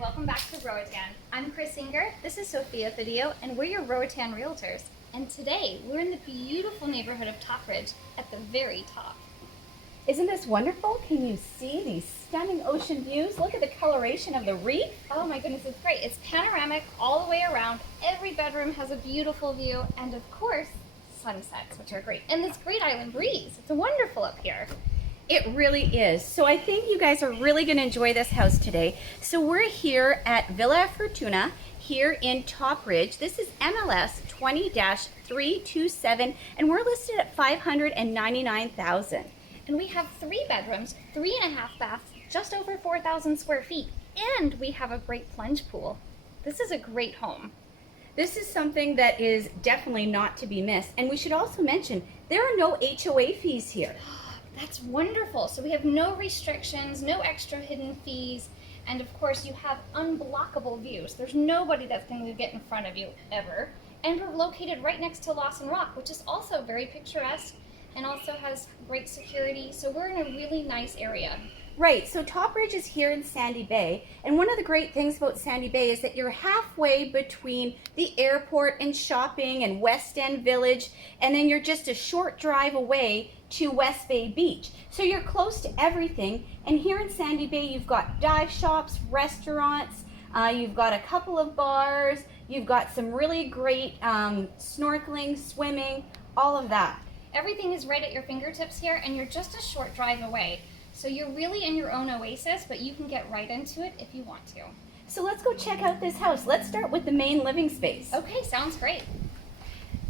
welcome back to Roatan. I'm Krys Enger, this is Sophia Video, and we're your Roatan Realtors. And today, we're in the beautiful neighborhood of Topridge at the very top. Isn't this wonderful? Can you see these stunning ocean views? Look at the coloration of the reef. Oh my goodness, it's great. It's panoramic all the way around. Every bedroom has a beautiful view, and of course, sunsets, which are great. And this great island breeze. It's wonderful up here. It really is. So I think you guys are really going to enjoy this house today. So we're here at Villa Afortunado here in Topridge. This is MLS 20-327 and we're listed at $599,000. And we have 3 bedrooms, 3.5 baths, just over 4,000 square feet. And we have a great plunge pool. This is a great home. This is something that is definitely not to be missed. And we should also mention, there are no HOA fees here. That's wonderful. So we have no restrictions, no extra hidden fees, and of course you have unblockable views. There's nobody that's going to get in front of you ever. And we're located right next to Lawson Rock, which is also very picturesque and also has great security. So we're in a really nice area. Right, so Topridge is here in Sandy Bay, and one of the great things about Sandy Bay is that you're halfway between the airport and shopping and West End Village, and then you're just a short drive away to West Bay Beach. So you're close to everything, and here in Sandy Bay you've got dive shops, restaurants, you've got a couple of bars, you've got some really great snorkeling, swimming, all of that. Everything is right at your fingertips here, and you're just a short drive away. So you're really in your own oasis, but you can get right into it if you want to. So let's go check out this house. Let's start with the main living space. Okay, sounds great.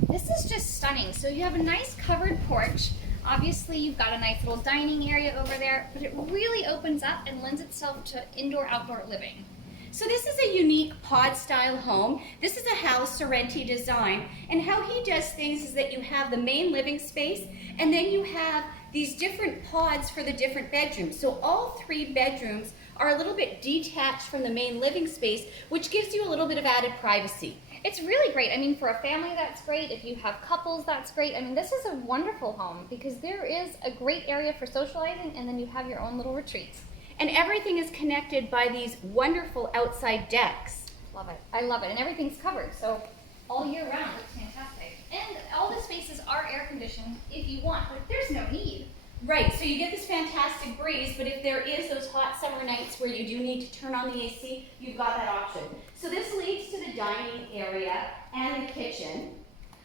This is just stunning. So you have a nice covered porch. Obviously, you've got a nice little dining area over there, but it really opens up and lends itself to indoor-outdoor living. So this is a unique pod-style home. This is a house, Sorrenti Design, and how he does things is that you have the main living space, and then you have these different pods for the different bedrooms. So all 3 bedrooms are a little bit detached from the main living space, which gives you a little bit of added privacy. It's really great. I mean, for a family, that's great. If you have couples, that's great. I mean, this is a wonderful home because there is a great area for socializing, and then you have your own little retreats. And everything is connected by these wonderful outside decks. Love it. I love it. And everything's covered, so all year round, it's fantastic. And all the spaces are air conditioned if you want, but there's no need. Right, so you get this fantastic breeze, but if there is those hot summer nights where you do need to turn on the AC, you've got that option. So this leads to the dining area and the kitchen.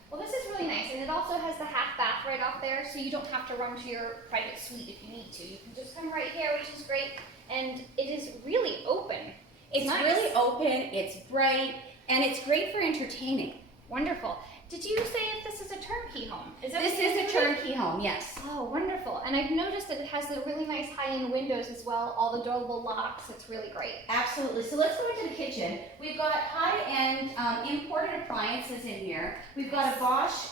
Well, this is really nice, and it also has the half bath right off there, so you don't have to run to your private suite if you need to. You can just come right here, which is great, and it is really open. It's nice. Really open, it's bright, and it's great for entertaining. Wonderful. Did you say if this is a turnkey home? This is a turnkey home, yes. Oh, wonderful. And I've noticed that it has the really nice high-end windows as well, all the durable locks. It's really great. Absolutely. So let's go into the kitchen. We've got high-end imported appliances in here. We've got a Bosch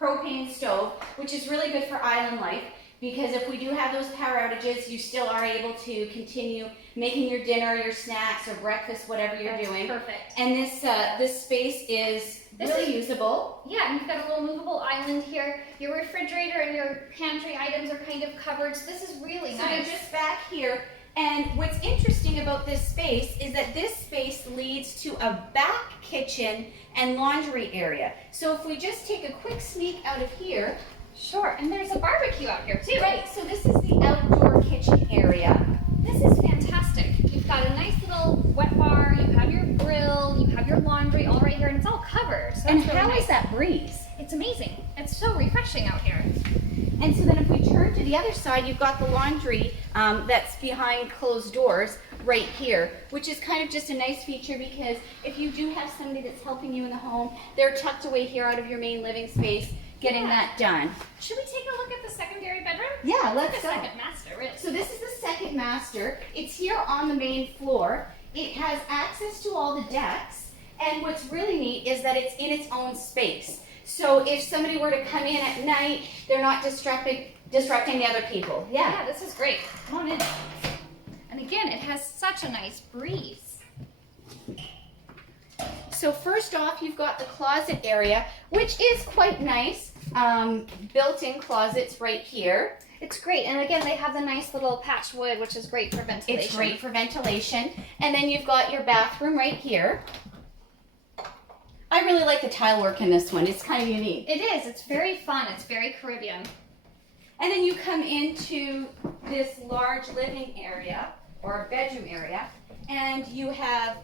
propane stove, which is really good for island life, because if we do have those power outages, you still are able to continue making your dinner, your snacks, or breakfast, whatever you're doing. Perfect. And this space is really usable. Yeah, and you've got a little movable island here. Your refrigerator and your pantry items are kind of covered, so this is really nice. So they're just back here. And what's interesting about this space is that this space leads to a back kitchen and laundry area. So if we just take a quick sneak out of here. Sure, and there's a barbecue out here too. Right, so this is the outdoor kitchen area. This is fantastic. You've got a nice little wet bar, you have your grill, you have your laundry all right here, and it's all covered. So and really how nice. is that breeze? It's amazing. It's so refreshing out here. And so then if we turn to the other side, you've got the laundry that's behind closed doors right here, which is kind of just a nice feature because if you do have somebody that's helping you in the home, they're tucked away here out of your main living space, getting that done. Should we take a look at the secondary bedroom? Yeah, let's go. go. Second master, really. So this is the second master. It's here on the main floor. It has access to all the decks, and what's really neat is that it's in its own space. So if somebody were to come in at night, they're not disrupting the other people. Yeah, this is great. Come on in. And again, it has such a nice breeze. So first off, you've got the closet area, which is quite nice. Built-in closets right here. It's great. And again, they have the nice little patch wood, which is great for ventilation. It's great for ventilation. And then you've got your bathroom right here. I really like the tile work in this one. It's kind of unique. It is. It's very fun. It's very Caribbean. And then you come into this large living area or bedroom area, and you have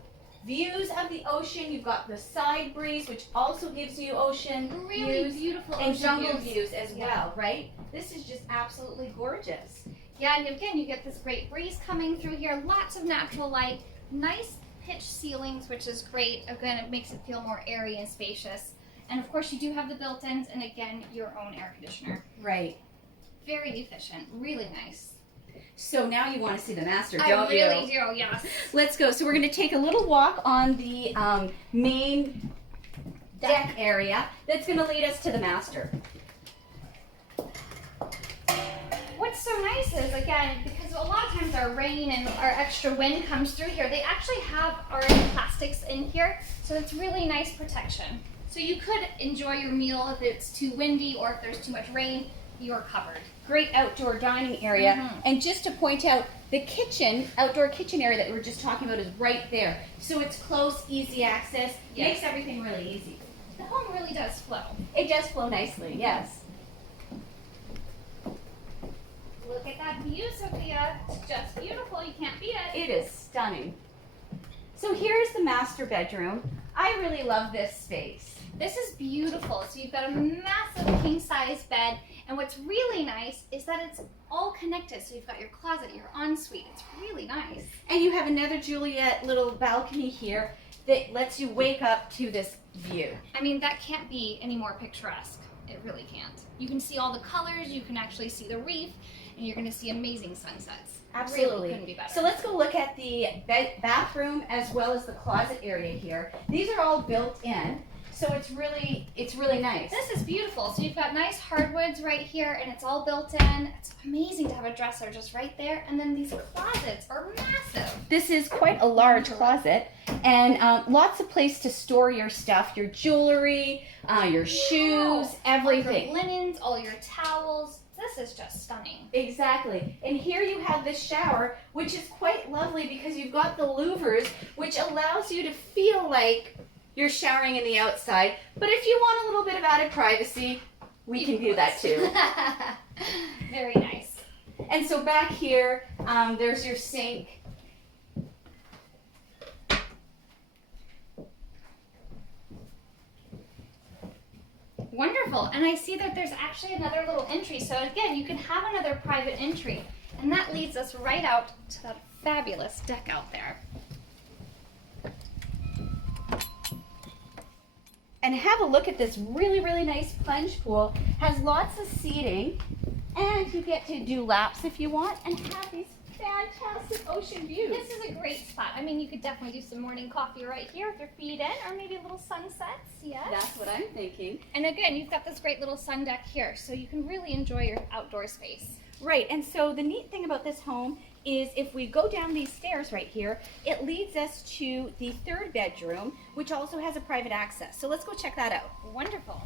views of the ocean. You've got the side breeze, which also gives you ocean Really views beautiful and ocean jungle views as Yeah. well, right? This is just absolutely gorgeous. Yeah, and again, you get this great breeze coming through here. Lots of natural light. Nice pitch ceilings, which is great. Again, it makes it feel more airy and spacious. And of course, you do have the built-ins, and again, your own air conditioner. Right. Very efficient. Really nice. So now you want to see the master, don't you? I really do, yes. Let's go. So we're going to take a little walk on the main deck area that's going to lead us to the master. What's so nice is, again, because a lot of times our rain and our extra wind comes through here, they actually have already plastics in here, so it's really nice protection. So you could enjoy your meal if it's too windy or if there's too much rain, you're covered. Great outdoor dining area. Mhm. And just to point out, the kitchen, outdoor kitchen area that we were just talking about is right there. So it's close, easy access, Yes. makes everything really easy. The home really does flow. It does flow nicely, yes. Look at that view, Sophia. It's just beautiful. You can't beat it. It is stunning. So here's the master bedroom. I really love this space. This is beautiful. So you've got a massive king-size bed, and what's really nice is that it's all connected. So you've got your closet, your ensuite. It's really nice. And you have another Juliet little balcony here that lets you wake up to this view. I mean, that can't be any more picturesque. It really can't. You can see all the colors. You can actually see the reef, and you're going to see amazing sunsets. Absolutely. Really couldn't be better. So let's go look at the bathroom as well as the closet area here. These are all built in, so it's really nice. This is beautiful. So you've got nice hardwoods right here, and it's all built in. It's amazing to have a dresser just right there. And then these closets are massive. This is quite a large closet, and lots of place to store your stuff, your jewelry, your shoes, everything. All your linens, all your towels. This is just stunning. Exactly. And here you have this shower, which is quite lovely because you've got the louvers, which allows you to feel like you're showering in the outside. But if you want a little bit of added privacy, we can do that too. Very nice. And so back here, there's your sink. Wonderful. And I see that there's actually another little entry. So again, you can have another private entry. And that leads us right out to that fabulous deck out there. And have a look at this really, really nice plunge pool. Has lots of seating, and you get to do laps if you want, and have these fantastic ocean views. This is a great spot. I mean, you could definitely do some morning coffee right here with your feet in, or maybe a little sunsets, yes. That's what I'm thinking. And again, you've got this great little sun deck here, so you can really enjoy your outdoor space. Right, and so the neat thing about this home is if we go down these stairs right here, it leads us to the third bedroom, which also has a private access. So let's go check that out. Wonderful.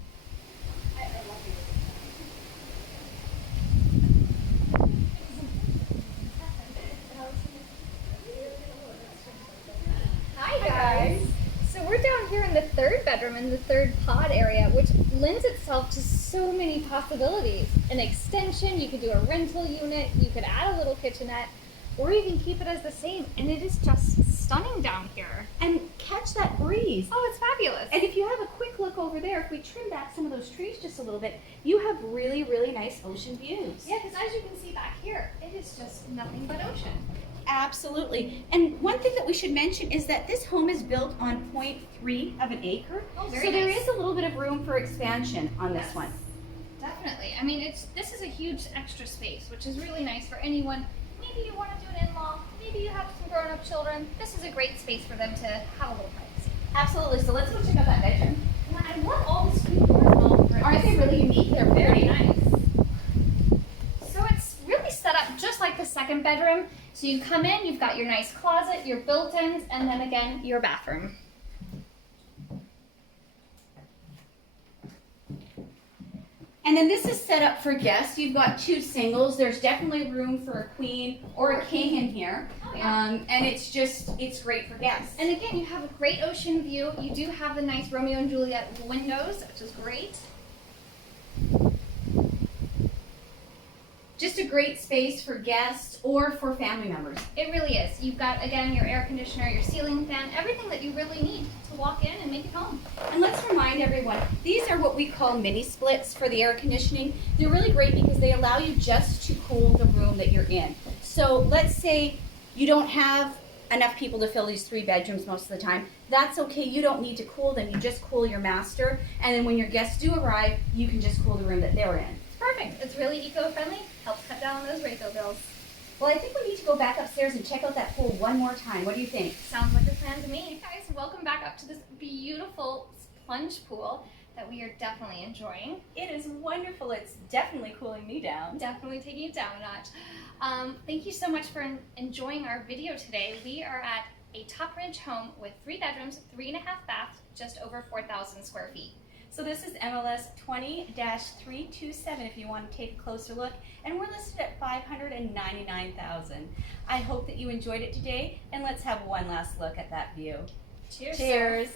Hi guys. So we're down here in the third bedroom in the third pod area, which lends itself to so many possibilities. An extension, you could do a rental unit, you could add a little kitchenette, or you can keep it as the same, and it is just stunning down here. And catch that breeze. Oh, it's fabulous. And if you have a quick look over there, if we trim back some of those trees just a little bit, you have really, really nice ocean views. Yeah, because as you can see back here, it is just nothing but ocean. Absolutely. And one thing that we should mention is that this home is built on 0.3 of an acre. Oh, so very there nice. is a little bit of room for expansion on this Yes. one. Definitely. I mean, this is a huge extra space, which is really nice for anyone. Maybe you want to do an in-law. Maybe you have some grown-up children. This is a great space for them to have a little privacy. Absolutely. So let's go check out that bedroom. And I love all the screen doors all over it. Aren't they really unique? They're Very nice. So it's really set up just like the second bedroom. So you come in, you've got your nice closet, your built-ins, and then again, your bathroom. And And then this is set up for guests. You've got 2 singles. There's definitely room for a queen or a king in here. Oh, yeah. And it's great for guests. And again, you have a great ocean view. You do have the nice Romeo and Juliet windows, which is great. Just a great space for guests or for family members. It really is. You've got, again, your air conditioner, your ceiling fan, everything that you really need to walk in and make it home. And let's remind everyone, these are what we call mini splits for the air conditioning. They're really great because they allow you just to cool the room that you're in. So let's say you don't have enough people to fill these 3 bedrooms most of the time. That's okay. You don't need to cool them. You just cool your master. And then when your guests do arrive, you can just cool the room that they're in. Perfect. It's really eco-friendly. Helps cut down on those RACO bills. Well, I think we need to go back upstairs and check out that pool one more time. What do you think? Sounds like a plan to me. Guys, welcome back up to this beautiful plunge pool that we are definitely enjoying. It is wonderful. It's definitely cooling me down. Definitely taking it down a notch. Thank you so much for enjoying our video today. We are at a Topridge home with 3 bedrooms, 3.5 baths, just over 4,000 square feet. So this is MLS 20-327 if you want to take a closer look, and we're listed at $599,000. I hope that you enjoyed it today, and let's have one last look at that view. Cheers. Cheers.